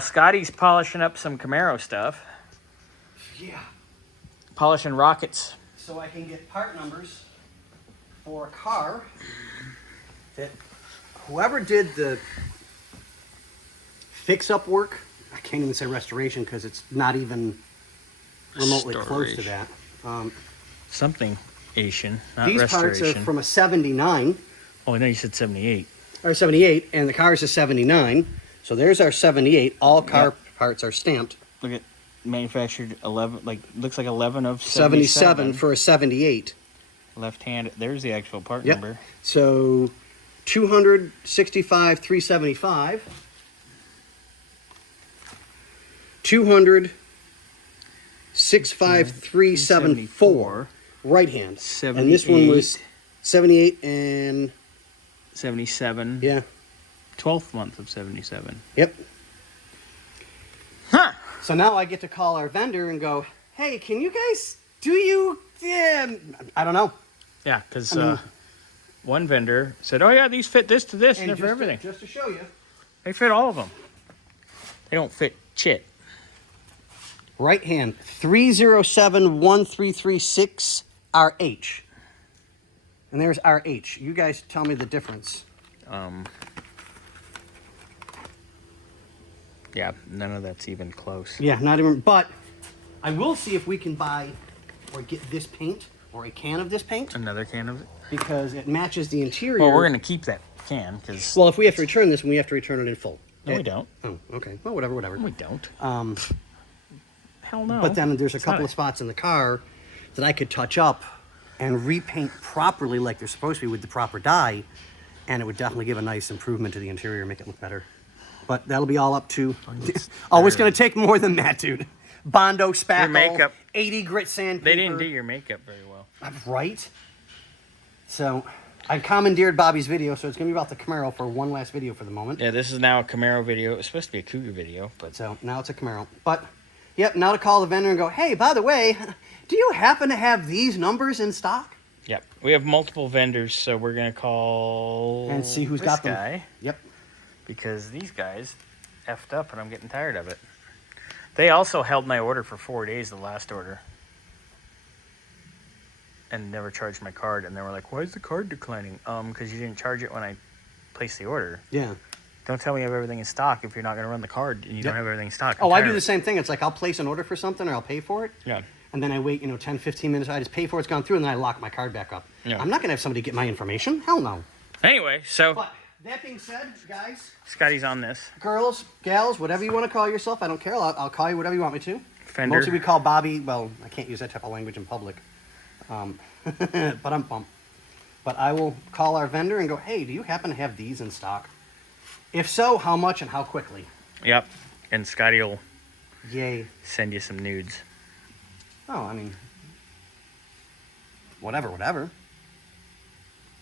Scotty's polishing up some Camaro stuff. Yeah. Polishing rockets. So I can get part numbers for a car that whoever did the fix-up work, I can't even say restoration because it's not even remotely close to that. Something Asian, not these restoration. parts are from a 79. Oh, no, you said 78. Or 78, and the car's a 79. So there's our 78. All car parts are stamped. Look at manufactured 11, like, looks like 11 of 77 for a 78. Left hand, there's the actual part Yep. number. So 265, 375. 200, 65374. Right hand. 78. And this one was 78 and 77. yeah. 12th month of 77. Yep. Huh. So now I get to call our vendor and go, hey, can you guys, I don't know. Yeah, because one vendor said, oh, yeah, these fit this to this and they're for everything. Just to show you. They fit all of them. They don't fit chit. Right hand, 3071336 RH. And there's RH. You guys tell me the difference. Yeah, none of that's even close. Yeah, not even, but I will see if we can buy or get this paint or a can of this paint. Another can of it? Because it matches the interior. Well, we're going to keep that can because... Well, if we have to return this, we have to return it in full. No, we don't. Oh, okay. Well, whatever. We don't. Hell no. But then there's a couple of spots in the car that I could touch up and repaint properly like they're supposed to be with the proper dye, and it would definitely give a nice improvement to the interior, make it look better. But that'll be all up to... Oh, it's going to take more than that, dude. Bondo, spackle, your makeup. 80 grit sandpaper. They didn't do your makeup very well. Right? So, I commandeered Bobby's video, so it's going to be about the Camaro for one last video for the moment. Yeah, this is now a Camaro video. It's supposed to be a Cougar video, but... So, now it's a Camaro. But, yep, now to call the vendor and go, hey, by the way, do you happen to have these numbers in stock? Yep. We have multiple vendors, so we're going to call... And see who's got them. Guy, yep. because these guys effed up, and I'm getting tired of it. They also held my order for 4 days, the last order. And never charged my card, and they were like, why is the card declining? Because you didn't charge it when I placed the order. Yeah. Don't tell me you have everything in stock if you're not going to run the card and you don't have everything in stock. I do the same thing. It's like I'll place an order for something or I'll pay for it. Yeah. And then I wait, 10, 15 minutes. I just pay for it, it's gone through, and then I lock my card back up. Yeah. I'm not going to have somebody get my information. Hell no. Anyway, so... But that being said, guys... Scotty's on this. Girls, gals, whatever you want to call yourself. I don't care. I'll call you whatever you want me to. Fender. Mostly we call Bobby... Well, I can't use that type of language in public. But I'm pumped. But I will call our vendor and go, hey, do you happen to have these in stock? If so, how much and how quickly? Yep. And Scotty will Yay. send you some nudes. Oh, I mean... Whatever.